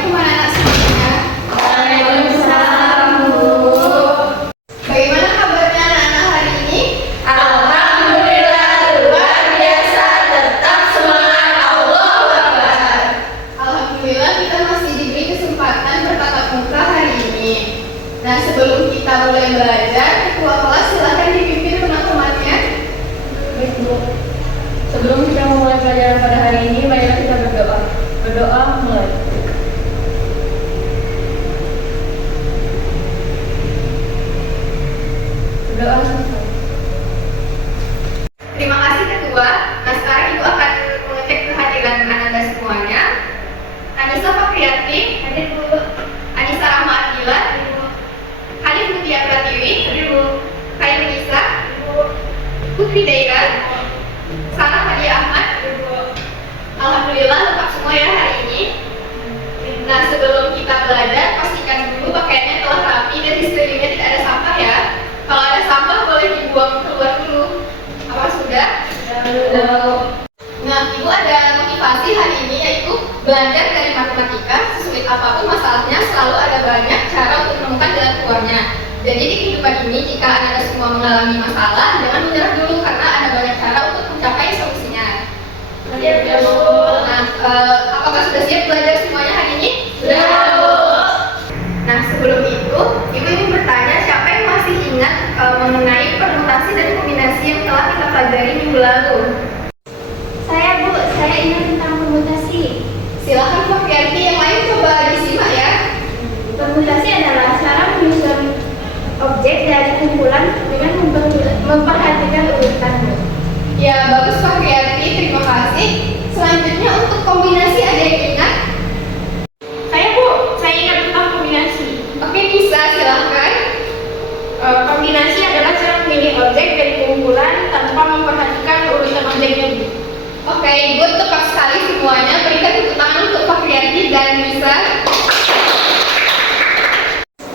Assalamualaikum anak-anak semuanya. Waalaikumsalam, Bu. Bagaimana kabarnya anak-anak hari ini? Alhamdulillah luar biasa, tetap semangat. Allahu Akbar. Alhamdulillah kita masih diberi kesempatan bertatap muka hari ini. Nah, sebelum kita mulai belajar, ketua kelas silakan dipimpin teman-temannya. Baik, Bu. Sebelum kita memulai pelajaran pada hari ini, marilah kita berdoa. Berdoa mulai. Berdoa selesai. Terima kasih ketua. Nah, sekarang ibu akan mengecek kehadiran anak-anak semuanya. Anissa Fakriati, hadir Bu. Anissa Rahma Adila, hadir Bu. Hanif Mutia Pratiwi, hadir Bu. Khairul Nisa, hadir Bu. Putri Daira, Sarah Hadia Ahmad, hadir Bu. Alhamdulillah lengkap semua ya hari ini. Nah, sebelum kita belajar, pastikan dulu pakaiannya telah rapi dan di sekelilingnya tidak ada sampah ya. Kalau ada sampah boleh dibuang keluar dulu. Apa sudah? Nah, ibu ada motivasi hari ini yaitu belajar dari matematika. Sesulit apapun masalahnya, selalu ada banyak cara untuk menemukan jalan keluarnya. Jadi di kehidupan ini, jika Anda semua mengalami masalah, jangan menyerah dulu karena ada banyak cara untuk mencapai solusinya. Nah, apakah sudah siap belajar semuanya hari ini? Sudah, Bu. Nah, sebelum itu, ibu ingin bertanya siapa yang masih ingat mengenai permutasi dan kombinasi yang telah kita pelajari minggu lalu? Saya, Bu, saya ingat tentang permutasi. Silahkan Pak Kiarti, yang lain coba disimak ya. Permutasi adalah cara menyusun objek dari kumpulan dengan memperhatikan urutan, Bu. Ya, bagus Pak Kiarti, terima kasih. Selanjutnya untuk kombinasi ada yang ingat? Saya, Bu, saya ingat tentang kombinasi. Oke, bisa silahkan. Kombinasi adalah cara memilih objek dari kumpulan tanpa memperhatikan urutan objeknya, Bu. Oke, good, tepat sekali semuanya. Berikan tepuk tangan untuk Pak Kiarti dan Nisa.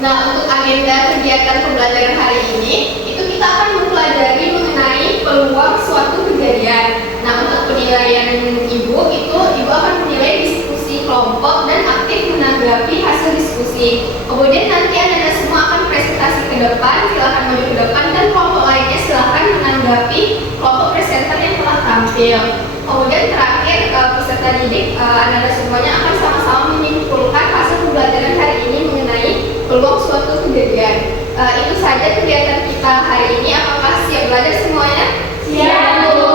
Nah, untuk agenda kegiatan pembelajaran hari ini, itu kita akan mempelajari mengenai peluang suatu kejadian. Nah, untuk penilaian ibu, ibu akan menilai diskusi kelompok dan aktif menanggapi hasil diskusi. Kemudian nanti anak-anak semua akan presentasi ke depan, silakan maju ke depan dan kelompok lainnya silakan menanggapi kelompok presenter yang telah tampil. Kemudian terakhir peserta didik anak-anak semuanya akan sama-sama menyimpulkan hasil pembelajaran hari ini mengenai peluang suatu kejadian. Itu saja kegiatan kita hari ini. Apakah siap belajar semuanya? Siap, Bu.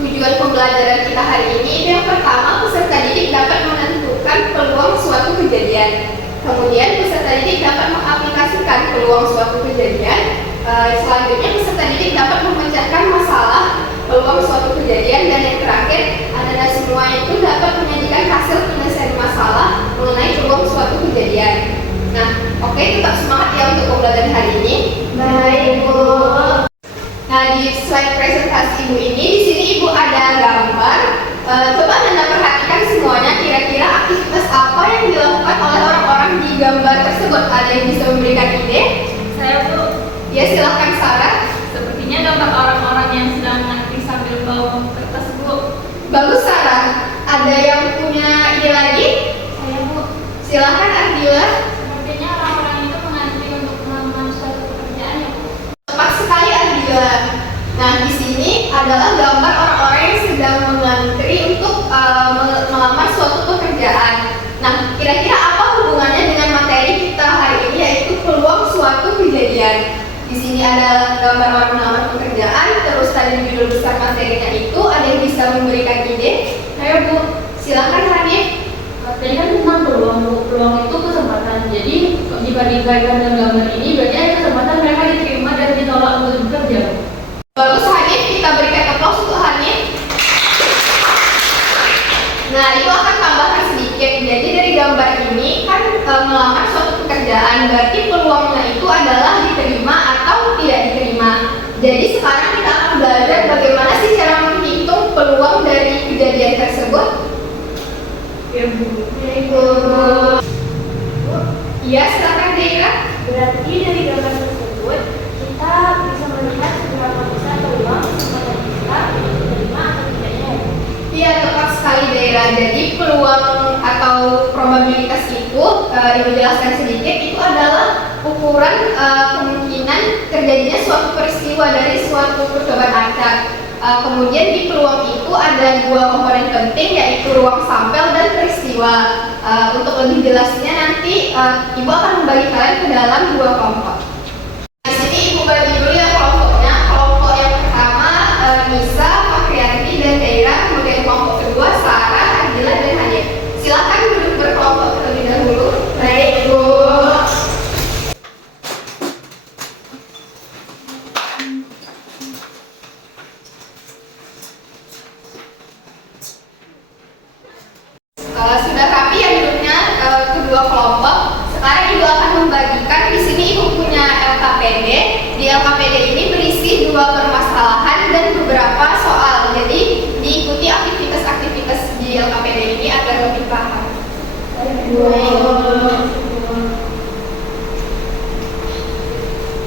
Tujuan pembelajaran kita hari ini yang pertama, peserta didik dapat menentukan peluang suatu kejadian. Kemudian peserta didik dapat mengaplikasikan peluang suatu kejadian. Selanjutnya peserta didik dapat memecahkan masalah peluang suatu kejadian, dan yang terakhir anak-anak semua itu dapat menyajikan hasil penyelesaian masalah mengenai peluang suatu kejadian. Nah, oke, tetap semangat ya untuk pembelajaran hari ini. Baik, Bu. Nah, di slide presentasi ibu ini, di sini ibu ada gambar. Coba anda perhatikan semuanya, kira-kira aktivitas apa yang dilakukan oleh orang-orang di gambar tersebut. Ada yang bisa memberikan ide? Saya, Bu. Ya, silahkan Sarah. Sepertinya gambar orang-orang yang sedang mengantri sambil bawa kertas, Bu. Bagus Sarah. Ada yang punya ide lagi? Saya, Bu. Silahkan Ardila. Sepertinya orang-orang itu mengantri untuk melamar suatu pekerjaan, ya, Bu. Tepat sekali Ardila. Nah, di sini adalah gambar orang-orang yang sedang mengantri untuk melamar suatu pekerjaan. Nah, kira-kira apa hubungannya dengan materi kita hari ini, yaitu peluang suatu kejadian? Di sini ada gambar orang melamar pekerjaan, terus tadi judul besar materinya itu. Ada yang bisa memberikan ide? Ayo Bu, silakan Hanif. Tadi kan tentang peluang, Bu. Peluang itu kesempatan. Jadi jika dikaitkan dengan gambar ini, berarti ada kesempatan mereka diterima dan ditolak untuk bekerja. Bagus Hanif, kita berikan aplaus untuk Hanif. Nah, itu akan tambahkan sedikit. Jadi dari gambar ini kan melamar suatu pekerjaan, berarti peluangnya itu adalah diterima atau tidak diterima. Jadi sekarang kita akan belajar bagaimana sih cara menghitung peluang dari kejadian tersebut. Ya, Bu. Ya, Ibu. Iya, silakan Deira. Berarti dari gambar tersebut kita bisa melihat seberapa besar peluang kesempatan kita untuk menerima atau tidaknya. Iya, tepat sekali Deira. Jadi peluang atau probabilitas dijelaskan sedikit, itu adalah ukuran kemungkinan terjadinya suatu peristiwa dari suatu percobaan acak. Kemudian di peluang itu ada dua komponen penting, yaitu ruang sampel dan peristiwa. Untuk lebih jelasnya nanti Ibu akan membagi kalian ke dalam dua kelompok. Di sini Ibu bagi dulu ya kelompoknya. Kelompok yang pertama Nisa, Fakriyanti, dan Daira. Kemudian kelompok kedua Sarah, Adila, dan Hanif. Silakan duduk berkelompok terlebih dahulu. Baik, Ibu. Sudah rapi ya duduknya kedua kelompok. Sekarang Ibu akan membagikan. Di sini Ibu punya LKPD. Di LKPD ini berisi dua permasalahan dan beberapa soal. Jadi diikuti aktivitas-aktivitas di LKPD ini agar lebih paham.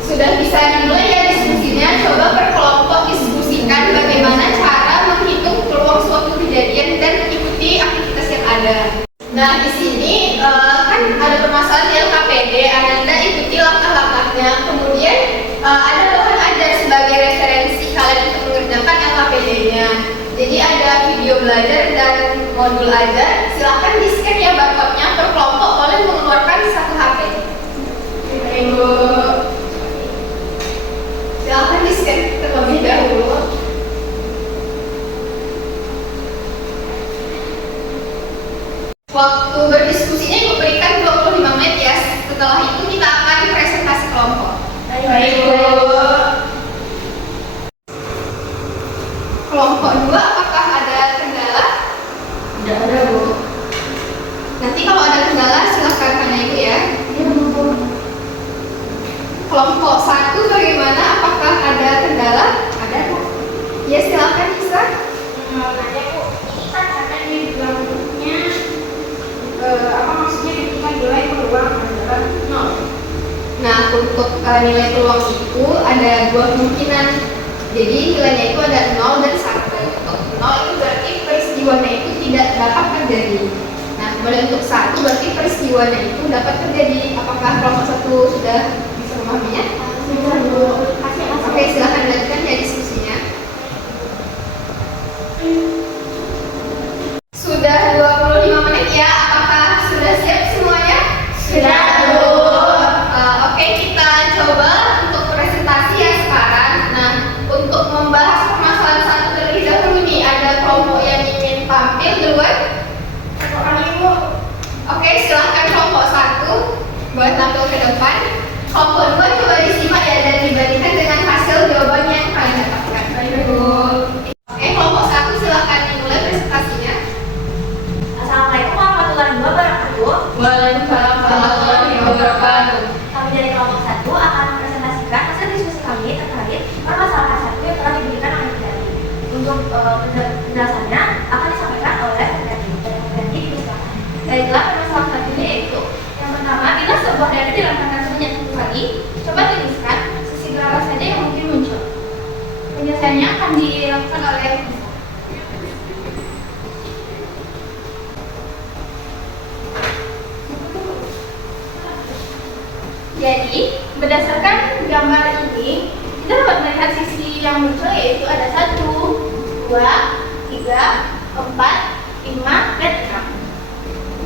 Sudah bisa dimulai ya diskusinya. Coba per kelompok diskusikan bagaimana cara menghitung peluang suatu kejadian dan ikuti aktivitas yang ada. Nah, di sini kan ada permasalahan di LKPD. Anda ikuti langkah-langkahnya. Kemudian ada bahan ajar sebagai referensi kalian untuk mengerjakan LKPD-nya. Jadi ada video belajar dan modul ajar. Silahkan di-scan ya barcode-nya. Per kelompok boleh mengeluarkan satu HP. Ibu, silahkan di-scan terlebih dahulu. Waktu berdiskusinya Ibu berikan 25 menit ya. Setelah itu kita akan presentasi kelompok. Baik, Bu. Kelompok 2 apakah ada kendala? Tidak ada, Bu. Nanti kalau ada kendala silahkan tanya Ibu ya. Iya, Bu. Kelompok 1 bagaimana? Apakah ada kendala? Ada, Bu. Ya, silahkan Isa. Nanya Bu, ini kan ada di dalam bentuknya apa maksudnya ketika nilai peluang adalah 0. Nah, untuk nilai peluang itu ada dua kemungkinan. Jadi nilainya itu ada 0 dan 1. Untuk 0 itu berarti peristiwanya itu tidak dapat terjadi. Nah, kemudian untuk 1 berarti peristiwanya itu dapat terjadi. Apakah kelompok 1 sudah bisa memahaminya? Sudah Bu. Oke, silahkan lanjutkan ya diskusinya. Sudah 25 menit ya. Apakah sudah siap semuanya? Sudah, Bu. Oke, kita coba untuk presentasi ya sekarang. Nah, untuk membahas permasalahan satu terlebih dahulu nih, ada kelompok yang ingin tampil duluan. Kami Bu. Oke, silahkan kelompok 1 buat tampil ke depan. Kelompok 2 coba disimak ya dan dibandingkan dengan hasil jawaban yang kalian dapatkan. Baik, Bu. Oke, kelompok 1 silahkan dimulai presentasinya. Assalamualaikum warahmatullahi wabarakatuh. Waalaikumsalam warahmatullahi wabarakatuh. Kami dari kelompok 1 akan mempresentasikan hasil diskusi kami terkait permasalahan 1 yang telah diberikan oleh Ferdi. Untuk penjelasannya akan disampaikan oleh Ferdi. Ferdi dipersilakan. Baiklah, permasalahan selanjutnya yaitu yang pertama, bila sebuah data dilemparkan sebanyak 10 kali, coba tuliskan sisi berapa saja yang mungkin muncul. Penyelesaiannya akan dilakukan oleh Nisa. Jadi, berdasarkan gambar ini, kita dapat melihat sisi yang muncul yaitu ada 1, 2, 3, 4, 5, dan 6.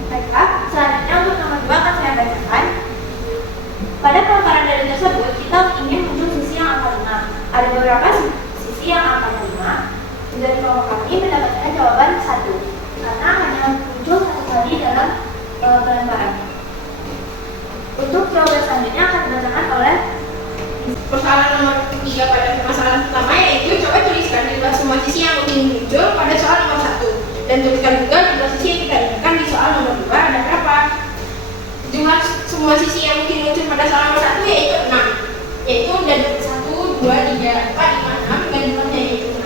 Baiklah, selanjutnya untuk nomor 2 akan saya bacakan. Pada pemaparan dari tersebut, kita ingin muncul sisi yang angka 5. Ada beberapa sisi yang angka 5. Dari kelompok kami mendapatkan jawaban 1, karena hanya muncul satu kali dalam pelemparan. Untuk jawaban selanjutnya akan dibacakan oleh Persoalan nomor 3 pada permasalahan pertama yaitu coba tuliskan jumlah semua sisi yang ingin muncul pada soal nomor 1 dan tuliskan juga jumlah sisi yang kita inginkan di soal nomor 2 ada berapa. Jumlah semua sisi yang mungkin muncul pada soal nomor 1 yaitu 6, yaitu dari 1, 2, 3, 4, 5, 6 dan jumlahnya yaitu 6.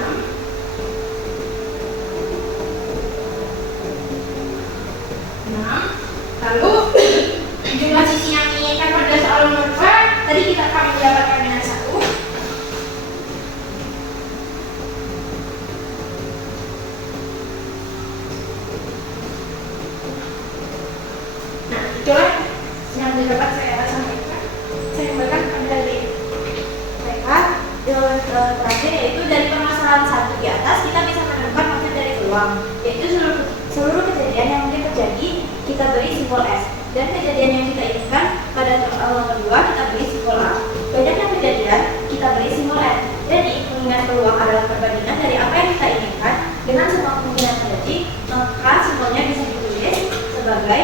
Lalu jumlah sisi yang diinginkan pada soal nomor 2 tadi kami mendapatkan dengan 1. Nah, itulah terakhir yaitu dari permasalahan satu di atas kita bisa menemukan maksud dari peluang, yaitu seluruh kejadian yang mungkin terjadi kita beri simbol S, dan kejadian yang kita inginkan pada nomor 2 kita beri simbol A. Banyaknya kejadian kita beri simbol N. Jadi mengingat peluang adalah perbandingan dari apa yang kita inginkan dengan semua kemungkinan terjadi, maka simbolnya bisa ditulis sebagai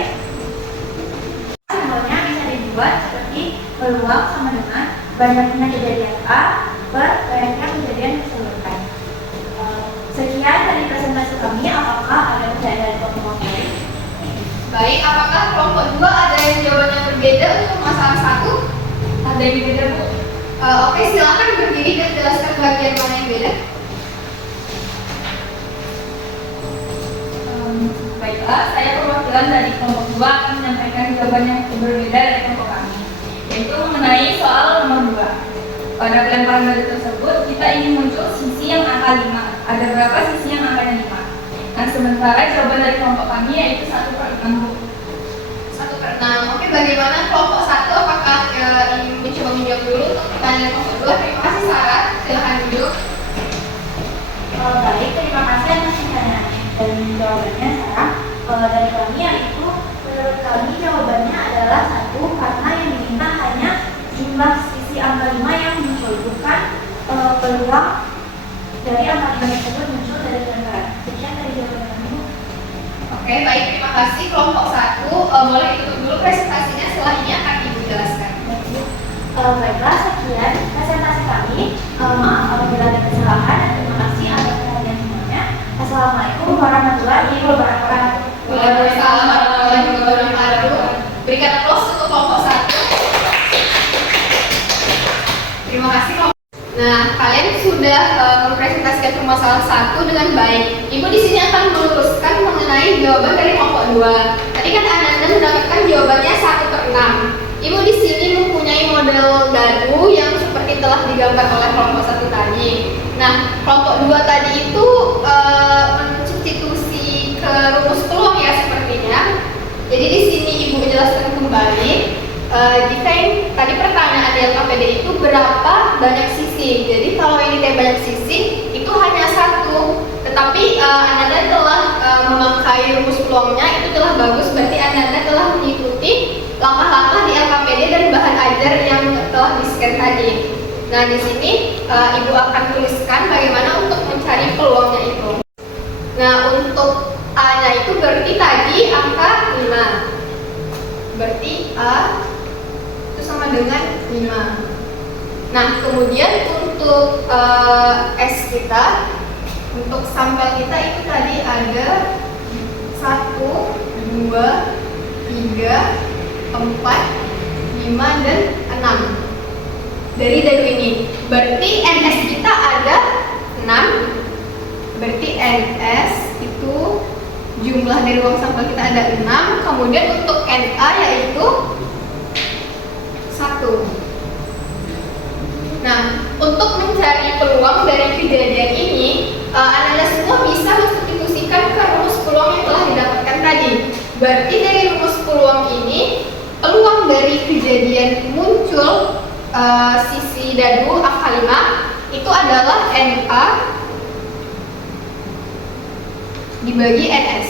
seperti peluang sama dengan banyaknya kejadian A per banyaknya kejadian keseluruhan. Sekian dari presentasi kami. Apakah ada pertanyaan dari kelompok lain? Baik, apakah kelompok 2 ada yang jawabannya berbeda untuk masalah 1? Ada yang berbeda, Bu? Oke, silakan berdiri dan jelaskan bagian mana yang beda. Baiklah, saya perwakilan dari kelompok 2 akan menyampaikan jawaban yang berbeda dari kelompok kami, yaitu mengenai soal nomor 2. Pada pelemparan dadu tersebut, kita ingin muncul sisi yang angka 5. Ada berapa sisi yang angkanya 5? Nah, sementara jawaban dari kelompok kami yaitu 1/6, Bu. 1/6. Oke, bagaimana kelompok 1? Apakah ingin mencoba menjawab dulu untuk pertanyaan kelompok 2? Terima kasih, Sarah. Silahkan duduk. Baik, terima kasih atas pertanyaannya dan jawabannya Sarah. Dari kami yaitu menurut kami jawabannya adalah 1, karena yang diminta hanya jumlah sisi angka 5 yang muncul, bukan peluang dari angka 5 tersebut muncul dari pelemparan. Sekian dari jawaban kami. Oke, baik, terima kasih. Kelompok 1, boleh ditutup dulu presentasinya, setelah ini akan Ibu jelaskan. Baiklah, sekian presentasi kami. Maaf apabila ada kesalahan dan terima kasih atas perhatian semuanya. Assalamualaikum warahmatullahi wabarakatuh. Waalaikumsalam warahmatullahi wabarakatuh. Berikan aplaus untuk kelompok 1. Terima kasih. Nah, kalian sudah mempresentasikan permasalahan 1 dengan baik. Ibu di sini akan meluruskan mengenai jawaban dari kelompok 2. Tadi kan Ananda mendapatkan jawabannya 1/6. Ibu di sini mempunyai model dadu yang seperti telah digambar oleh kelompok 1 tadi. Nah, kelompok 2 tadi itu mensubstitusi ke rumus peluang ya sepertinya. Jadi di sini Ibu menjelaskan kembali jika yang tadi pertanyaan di LKPD itu berapa banyak sisi. Jadi kalau ini banyak sisi itu hanya 1. Tetapi Ananda telah memakai rumus peluangnya, itu telah bagus, berarti Ananda telah mengikuti langkah-langkah di LKPD dan bahan ajar yang telah di-scan tadi. Nah, di sini Ibu akan tuliskan bagaimana untuk mencari peluangnya itu. Nah, untuk A-nya itu berarti tadi angka 5. Berarti A itu sama dengan 5. Nah, kemudian untuk S kita, untuk sampel kita itu tadi ada 1, 2, 3, 4, 5, dan 6 dari dadu ini. Berarti NS kita ada 6. Berarti NS itu jumlah dari ruang sampel kita ada 6. Kemudian untuk NA yaitu 1. Nah, untuk mencari peluang dari kejadian ini, Anda semua bisa mensubstitusikan ke rumus peluang yang telah didapatkan tadi. Berarti dari rumus peluang ini, peluang dari kejadian muncul sisi dadu angka 5 itu adalah NA dibagi NS.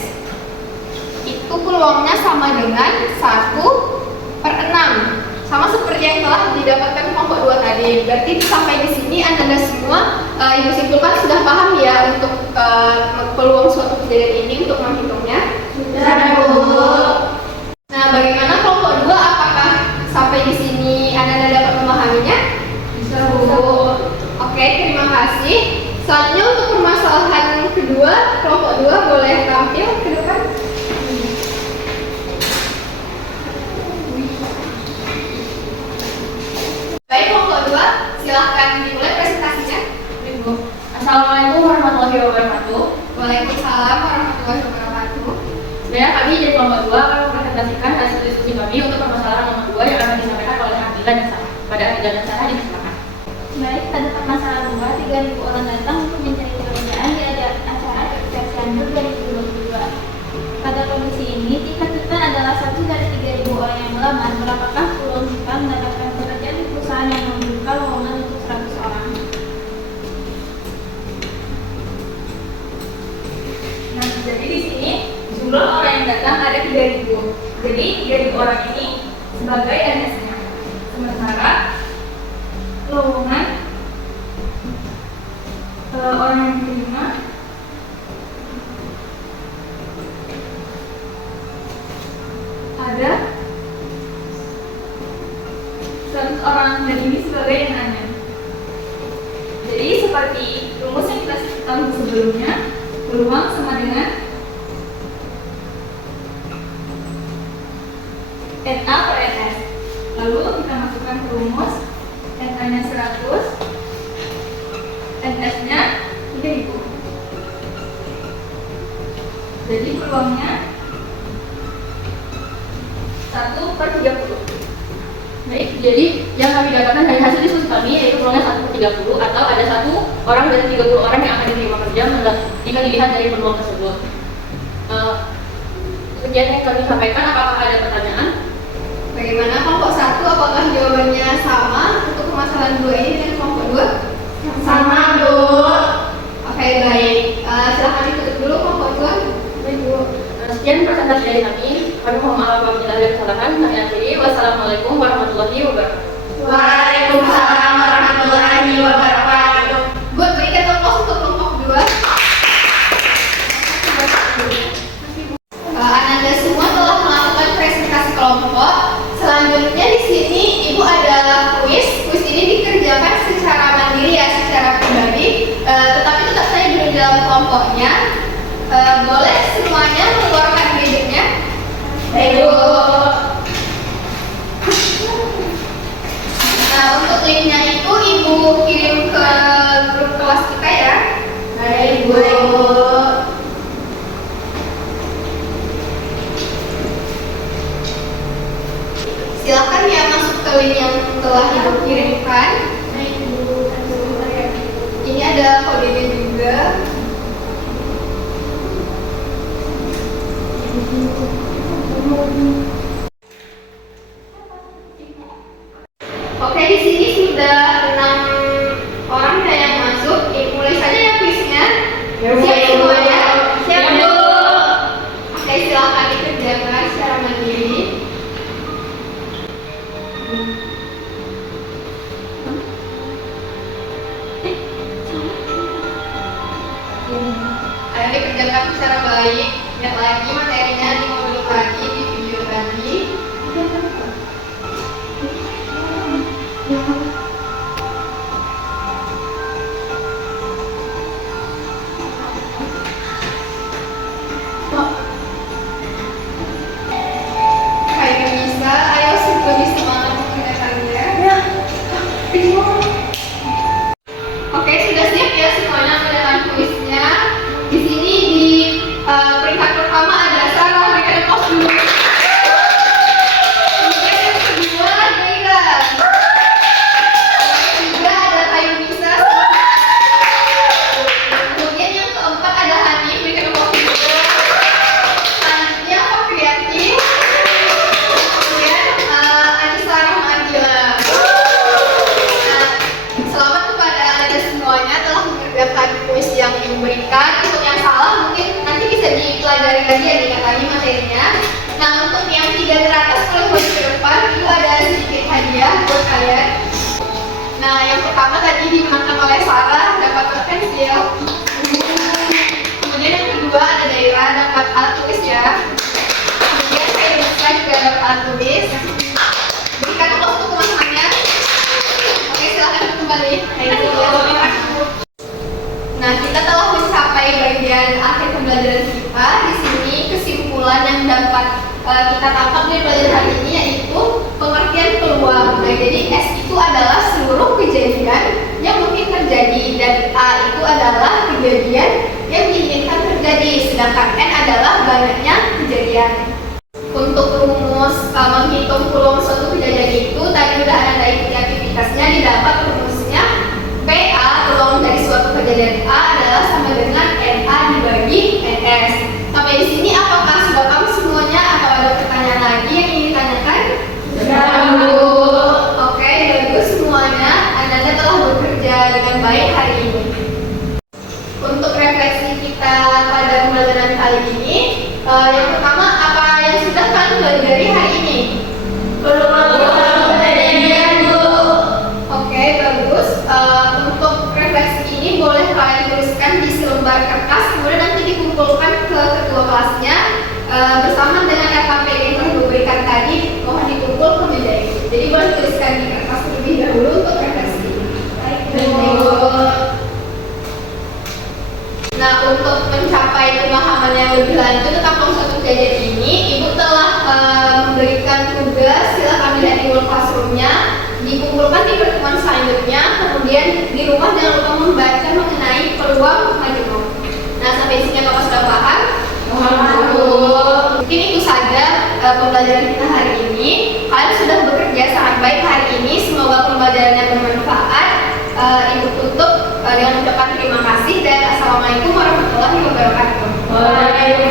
Itu peluangnya sama dengan 1/6. Sama seperti yang telah didapatkan kelompok 2 tadi. Berarti sampai di sini Anda semua Ibu simpulkan sudah paham ya untuk peluang suatu kejadian ini untuk menghitungnya? Sudah, Bu. Nah, bagaimana kelompok 2? Apakah sampai di sini Anda dapat memahaminya? Bisa, Bu. Oke, terima kasih. Selanjutnya untuk permasalahan kedua, kelompok 2 boleh tampil ke depan. Baik, kelompok 2, silahkan dimulai presentasinya. Ibu. Assalamualaikum warahmatullahi wabarakatuh. Waalaikumsalam warahmatullahi wabarakatuh. Sebenarnya kami dari kelompok 2 akan mempresentasikan hasil diskusi kami untuk permasalahan nomor 2 yang akan disampaikan oleh Abdillah dan Sarah. Pada Abdillah dan Sarah dipersilakan. Baik, pada permasalahan 2, 3.000 orang datang untuk mencari pekerjaan di acara Kerja Cianjur 2022. Pada kondisi ini, tingkat kita adalah 1 dari 3.000 orang yang melamar. Berapakah peluang kita mendapatkan pekerjaan di perusahaan yang membuka lowongan untuk 100 orang? Jadi 3.000 orang ini sebagai NS-nya. Sementara lowongan orang yang diterima ada 100 orang dan ini sebagai NA-nya. Jadi seperti rumus yang kita tahu sebelumnya, peluang sama dengan NA per NS. Lalu kita masukkan ke rumus, NA-nya 100, NS-nya 3.000. Jadi peluangnya 1/30. Baik, jadi yang kami dapatkan dari hasil diskusi kami yaitu peluangnya 1/30 atau ada 1 orang dari 30 orang yang akan diterima kerja jika dilihat dari peluang tersebut. Sekian yang kami sampaikan, apakah ada pertanyaan? Bagaimana kelompok 1? Apakah jawabannya sama untuk permasalahan 2 ini dengan kelompok 2? Sama, Bu. Oke, baik. Silahkan ditutup dulu kelompok 2. Baik, Bu. Sekian presentasi dari kami. Kami mohon maaf apabila ada kesalahan. Kami akhiri. Wassalamualaikum warahmatullahi wabarakatuh. Waalaikumsalam warahmatullahi wabarakatuh. Buat berikan tepuk untuk kelompok 2. Ananda semua telah melakukan presentasi kelompok. Selanjutnya di sini Ibu ada kuis. Kuis ini dikerjakan secara mandiri ya, secara pribadi. Tetapi tetap saya dulu dalam kelompoknya. Boleh semuanya mengeluarkan gadgetnya. Ayo. Nah, untuk linknya itu Ibu kirim ke grup kelas kita ya. Baik, Bu. Silakan ya masuk ke link yang telah Ibu kirimkan. Baik, Bu. Sebentar ya. Ini ada kodenya juga. Oke, di sini sudah 6 orang ya yang masuk. Mulai saja ya kuisnya. Siap semuanya? Siap, Bu. Oke, silakan dikerjakan secara mandiri. Ayo dikerjakan secara baik. Lihat lagi materinya, diulik lagi di video tadi. Ayo bisa, ayo lebih semangat mengerjakannya. Ya. Oke, sudah siap ya semuanya mengerjakan kuisnya. Di sini di peringkat pertama ada Sarah, berikan pos dulu. Kemudian yang kedua Deira. Yang ketiga ada Ayu Nisa. Kemudian yang keempat ada Hani, berikan pos dulu. Selanjutnya Fakriyati. Kemudian Anissa Rahmadila. Nah, selamat kepada Anda semuanya telah mengerjakan kuis yang diberikan. Untuk yang salah mungkin nanti bisa dipelajari lagi ya, dilihat lagi materinya. Nah, untuk yang 3 teratas kalau maju ke depan itu ada sedikit hadiah buat kalian. Nah, yang pertama tadi dimenangkan oleh Sarah, dapat pensil. Kemudian yang kedua ada Daira, dapat alat tulis ya. Kemudian saya bisa juga dapat alat tulis. Berikan aplaus untuk teman-temannya. Oke, silakan kembali. Nah, kita telah mencapai bagian akhir pembelajaran kita. Di sini kesimpulan yang dapat kita tangkap dari pelajaran hari ini yaitu pengertian peluang. Nah, jadi S itu adalah seluruh kejadian yang mungkin terjadi dan A itu adalah kejadian yang diinginkan terjadi, sedangkan N adalah banyaknya kejadian. Untuk rumus menghitung peluang suatu kejadian itu tadi udah Anda ikuti aktivitasnya, didapat rumusnya PA peluang dari suatu kejadian A adalah sama dengan NA dibagi NS. Sampai di sini apakah sudah paham semuanya atau ada pertanyaan lagi yang ingin ditanyakan? Ya, Bu. Oke, bagus semuanya. Anda telah bekerja dengan baik hari ini. Untuk refleksi kita pada pembelajaran kali ini, yang pertama apa pengetahuan yang lebih lanjut tentang suatu kejadian ini, Ibu telah memberikan tugas, silakan dilihat di Google Classroom-nya, dikumpulkan di pertemuan selanjutnya, kemudian di rumah jangan lupa membaca mengenai peluang majemuk. Nah, sampai sini Bapak sudah paham? Mungkin itu saja pembelajaran kita hari ini. Kalian sudah bekerja sangat baik hari ini. Semoga pembelajarannya bermanfaat. Ibu tutup dengan ucapan terima kasih dan assalamualaikum warahmatullahi wabarakatuh. Waalaikumsalam.